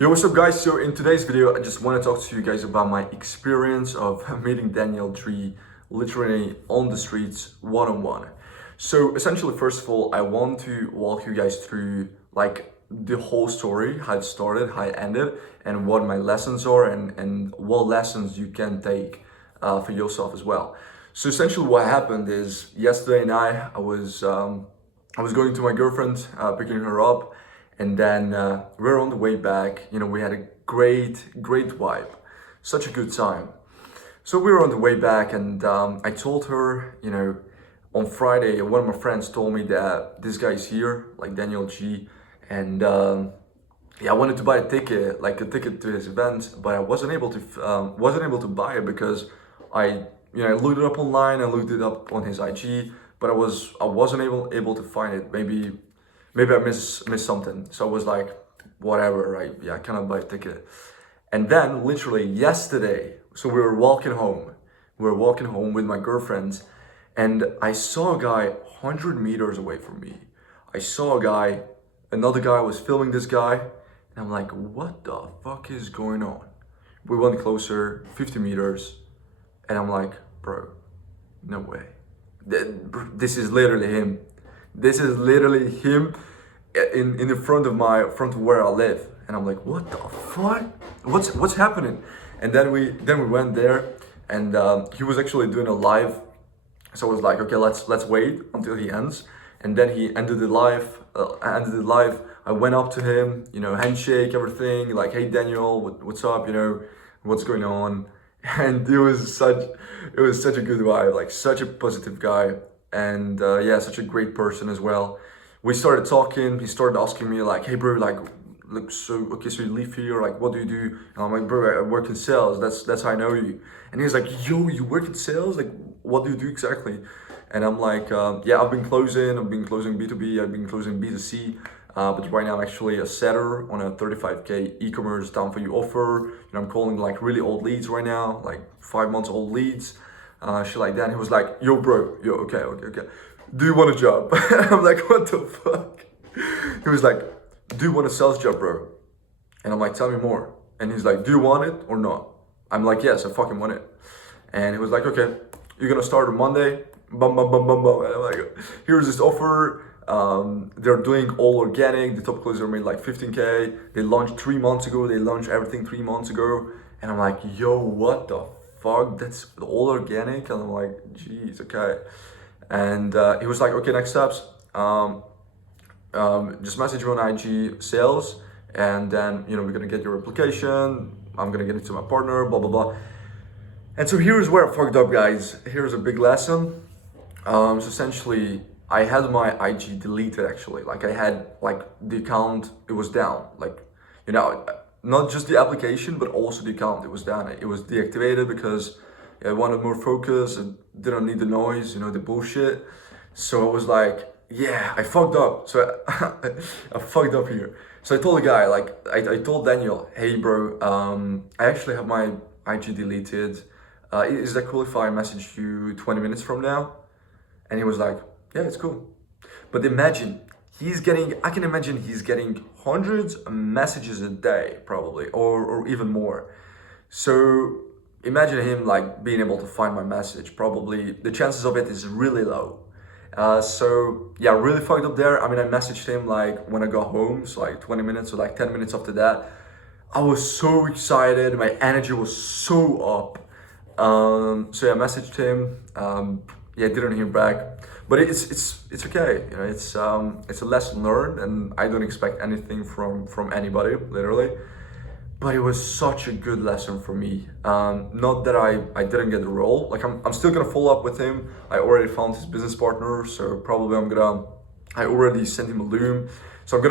Yo, what's up guys? So in today's video, I just want to talk to you guys about my experience of meeting Daniel Tree literally on the streets, one-on-one. So essentially, first of all, I want to walk you guys through like the whole story, how it started, how it ended, and what my lessons are and what lessons you can take for yourself as well. So essentially what happened is yesterday night, I was going to my girlfriend, picking her up, and then we were on the way back. You know, we had a great vibe, such a good time. So we were on the way back, and I told her, you know, on Friday, one of my friends told me that this guy's here, like Daniel G, and yeah, I wanted to buy a ticket, like a ticket to his event, but I wasn't able to buy it because I looked it up online, I looked it up on his IG, but I wasn't able to find it. Maybe I missed something. So I was like, whatever, right? Yeah, I cannot buy a ticket. And then literally yesterday, so we were walking home. We were walking home with my girlfriends, and I saw a guy 100 meters away from me. I saw a guy, another guy was filming this guy, and I'm like, what the fuck is going on? We went closer, 50 meters, and I'm like, bro, no way. This is literally him. This is literally him in the front of where I live. And I'm like, what the fuck? What's happening? And then we went there, and he was actually doing a live. So I was like, okay, let's wait until he ends. And then he ended the live. I went up to him, you know, handshake, everything. Like, hey Daniel, what's up? You know, what's going on? And it was such a good vibe, like such a positive guy, and yeah, such a great person as well. We started talking. He started asking me like, hey bro, like, look, so okay, so you live here, like, what do you do? And I'm like, bro, I work in sales. That's how I know you. And he's like, yo, you work in sales? Like, what do you do exactly? And I'm like, yeah, I've been closing B2B, I've been closing B2C, but right now I'm actually a setter on a 35K e-commerce down for you offer. You know, I'm calling like really old leads right now, like 5 months old leads, shit like that. And he was like, yo bro, yo, okay. Do you want a job? I'm like, what the fuck? He was like, do you want a sales job, bro? And I'm like, tell me more. And he's like, do you want it or not? I'm like, yes, I fucking want it. And he was like, okay, you're gonna start on Monday. Bum, bum, bum, bum, bum. And I'm like, here's this offer. They're doing all organic. The top closer made like 15K. They launched 3 months ago. They launched everything 3 months ago. And I'm like, yo, what the fuck? That's all organic? And I'm like, geez, okay. And he was like, okay, next steps. Just message me on IG sales, and then, you know, we're gonna get your application. I'm gonna get it to my partner, blah, blah, blah. And so here's where I fucked up, guys. Here's a big lesson. So essentially, I had my IG deleted actually. Like, I had like the account, it was down. Like, you know, not just the application, but also the account, it was down. It was deactivated because I wanted more focus. I didn't need the noise, you know, the bullshit. So I was like, yeah, I fucked up. So I fucked up here. So I told the guy, like, I told Daniel, hey bro, I actually have my IG deleted. Is that cool if I message you 20 minutes from now? And he was like, yeah, it's cool. But imagine, I can imagine he's getting hundreds of messages a day, probably, or even more. So imagine him like being able to find my message. Probably the chances of it is really low. So yeah, really fucked up there. I mean, I messaged him like when I got home, so like 20 minutes or like 10 minutes after that. I was so excited. My energy was so up. So yeah, I messaged him. Yeah, didn't hear back, but it's okay. You know, it's a lesson learned, and I don't expect anything from anybody, literally. But it was such a good lesson for me. Not that I didn't get the role. Like, I'm still gonna follow up with him. I already found his business partner, so probably I already sent him a loom. So I'm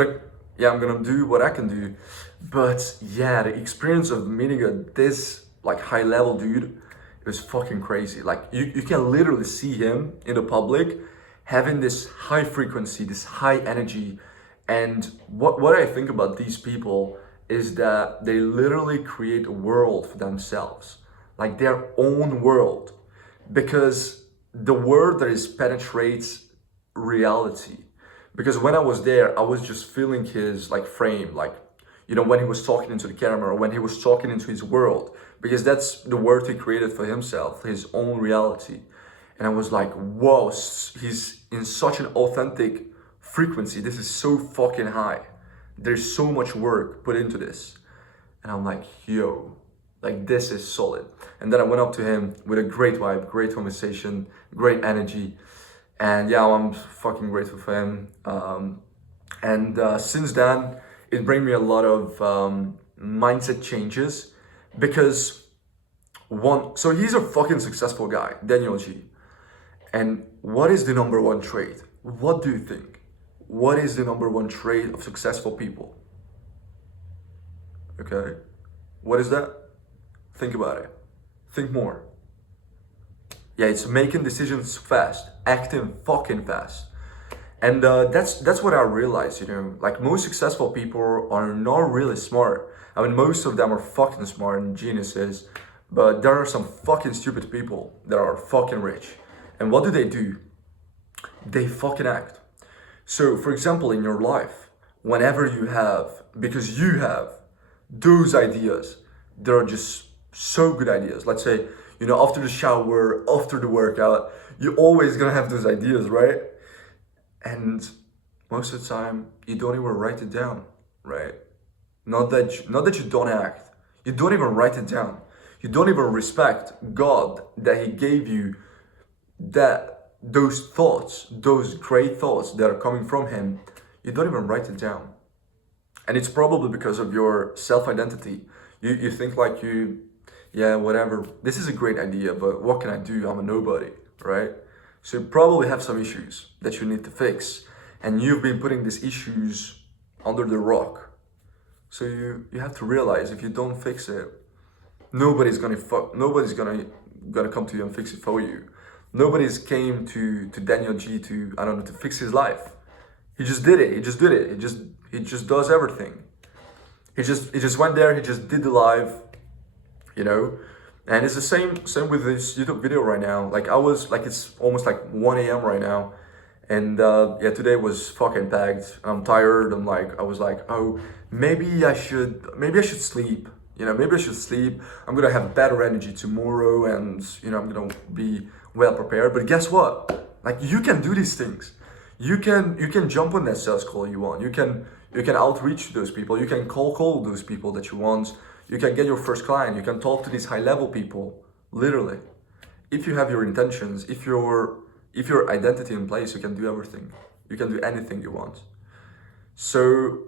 gonna do what I can do. But yeah, the experience of meeting this like high level dude, it was fucking crazy. Like, you can literally see him in the public having this high frequency, this high energy. And what I think about these people is that they literally create a world for themselves, like their own world, because the word that is penetrates reality. Because when I was there, I was just feeling his like frame, like, you know, when he was talking into the camera, or when he was talking into his world, because that's the world he created for himself, his own reality. And I was like, whoa, he's in such an authentic frequency. This is so fucking high. There's so much work put into this. And I'm like, yo, like this is solid. And then I went up to him with a great vibe, great conversation, great energy. And yeah, I'm fucking grateful for him. Since then, it bring me a lot of mindset changes because so he's a fucking successful guy, Daniel G. And what is the number one trait? What do you think? What is the number one trait of successful people? Okay, what is that? Think about it. Think more. Yeah, it's making decisions fast, acting fucking fast. And that's what I realized, you know, like most successful people are not really smart. I mean, most of them are fucking smart and geniuses, but there are some fucking stupid people that are fucking rich. And what do? They fucking act. So, for example, in your life, whenever you have, because you have those ideas, they're just so good ideas. Let's say, you know, after the shower, after the workout, you're always gonna have those ideas, right? And most of the time, you don't even write it down, right? Not that you don't act. You don't even write it down. You don't even respect God that He gave you those thoughts, those great thoughts that are coming from Him. You don't even write it down. And it's probably because of your self-identity. You think like yeah, whatever. This is a great idea, but what can I do? I'm a nobody, right? So you probably have some issues that you need to fix, and you've been putting these issues under the rock. So you have to realize if you don't fix it, nobody's gonna come to you and fix it for you. Nobody's came to Daniel G to, I don't know, to fix his life. He just did it. He just did it. He just does everything. He just went there. He just did the live, you know. And it's the same with this YouTube video right now. Like it's almost like 1 a.m. right now, and yeah, today was fucking packed. I'm tired. I was like, oh, maybe I should sleep. You know, maybe I should sleep. I'm gonna have better energy tomorrow, and you know, I'm gonna be well prepared. But guess what? Like you can do these things. You can jump on that sales call you want. You can outreach to those people. You can call those people that you want. You can get your first client. You can talk to these high level people. Literally, if you have your intentions, if your identity in place, you can do everything. You can do anything you want. So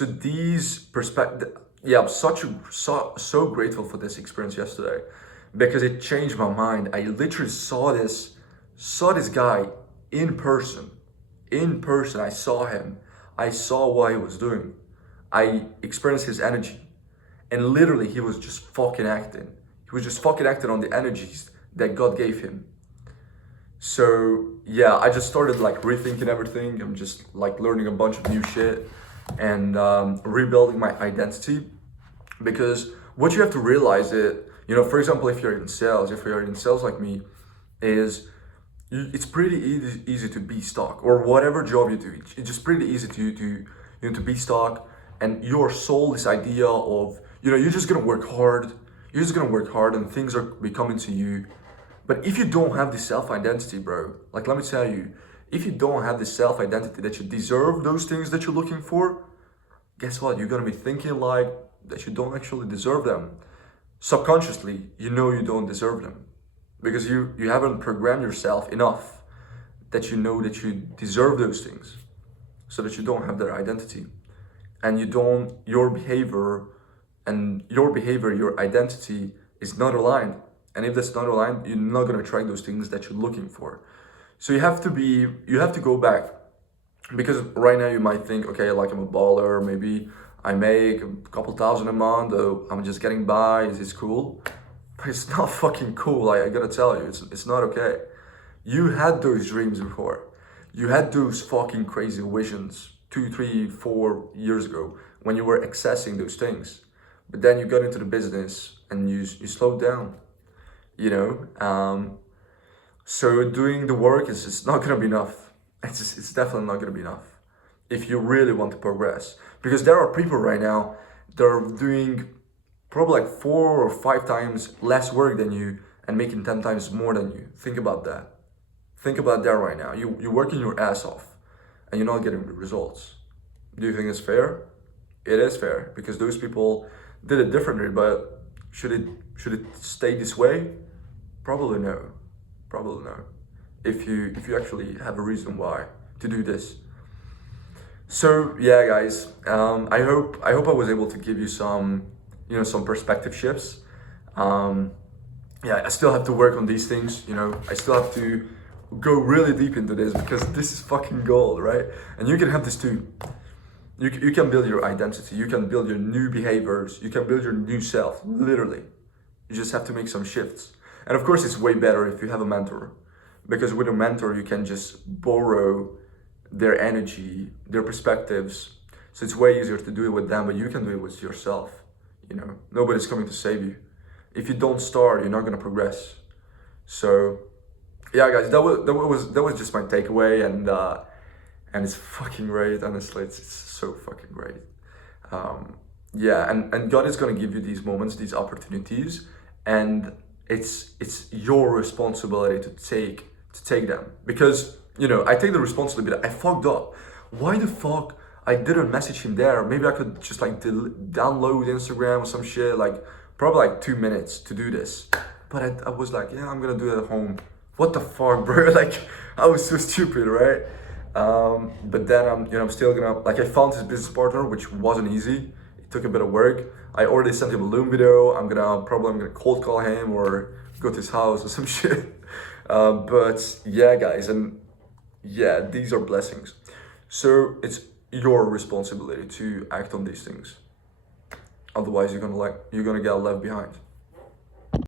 these perspective. Yeah, I'm so grateful for this experience yesterday because it changed my mind. I literally saw this guy in person. In person, I saw him. I saw what he was doing. I experienced his energy. And literally, he was just fucking acting. He was just fucking acting on the energies that God gave him. So yeah, I just started like rethinking everything. I'm just like learning a bunch of new shit and rebuilding my identity. Because what you have to realize is, you know, for example, if you're in sales like me, it's pretty easy to be stuck, or whatever job you do. It's just pretty easy to be stuck, and you're sold this idea of, you know, you're just gonna work hard. You're just gonna work hard, and things are becoming to you. But if you don't have this self-identity, bro, like let me tell you, if you don't have this self-identity that you deserve those things that you're looking for, guess what? You're gonna be thinking like that you don't actually deserve them. Subconsciously, you know you don't deserve them because you haven't programmed yourself enough that you know that you deserve those things, so that you don't have their identity, and your behavior, your identity is not aligned. And if that's not aligned, you're not gonna attract those things that you're looking for. So you have to go back, because right now you might think, okay, like I'm a baller, maybe I make a couple thousand a month, I'm just getting by, is this cool? But it's not fucking cool, like, I gotta tell you, it's not okay. You had those dreams before. You had those fucking crazy visions 2, 3, 4 years ago when you were accessing those things. But then you got into the business and you slowed down, you know? So doing the work is just not gonna be enough. It's definitely not gonna be enough. if you really want to progress. Because there are people right now that are doing probably like 4 or 5 times less work than you and making 10 times more than you. Think about that. Think about that right now. You're working your ass off and you're not getting the results. Do you think it's fair? It is fair because those people did it differently, but should it stay this way? Probably no. Probably no. If you actually have a reason why to do this. So yeah, guys, I hope I was able to give you some some perspective shifts. Um, yeah, I still have to work on these things. I still have to go really deep into this because this is fucking gold, right? And you can have this too. You can build your identity. You can build your new behaviors. You can build your new self. Literally, you just have to make some shifts. And of course, it's way better if you have a mentor, because with a mentor you can just borrow their energy, their perspectives. So it's way easier to do it with them, but you can do it with yourself. Nobody's coming to save you. If you don't start, you're not gonna progress. So yeah, guys, that was just my takeaway, and it's fucking great. Honestly, it's so fucking great. Yeah, and God is gonna give you these moments, these opportunities, and it's your responsibility to take them, because I take the responsibility that I fucked up. Why the fuck I didn't message him there? Maybe I could just like download Instagram or some shit, like probably like 2 minutes to do this. But I was like, yeah, I'm gonna do it at home. What the fuck, bro? Like, I was so stupid, right? But then I'm still gonna, like, I found his business partner, which wasn't easy. It took a bit of work. I already sent him a Loom video. I'm gonna cold call him or go to his house or some shit. But yeah, guys, and yeah, these are blessings. So it's your responsibility to act on these things. Otherwise, you're gonna get left behind.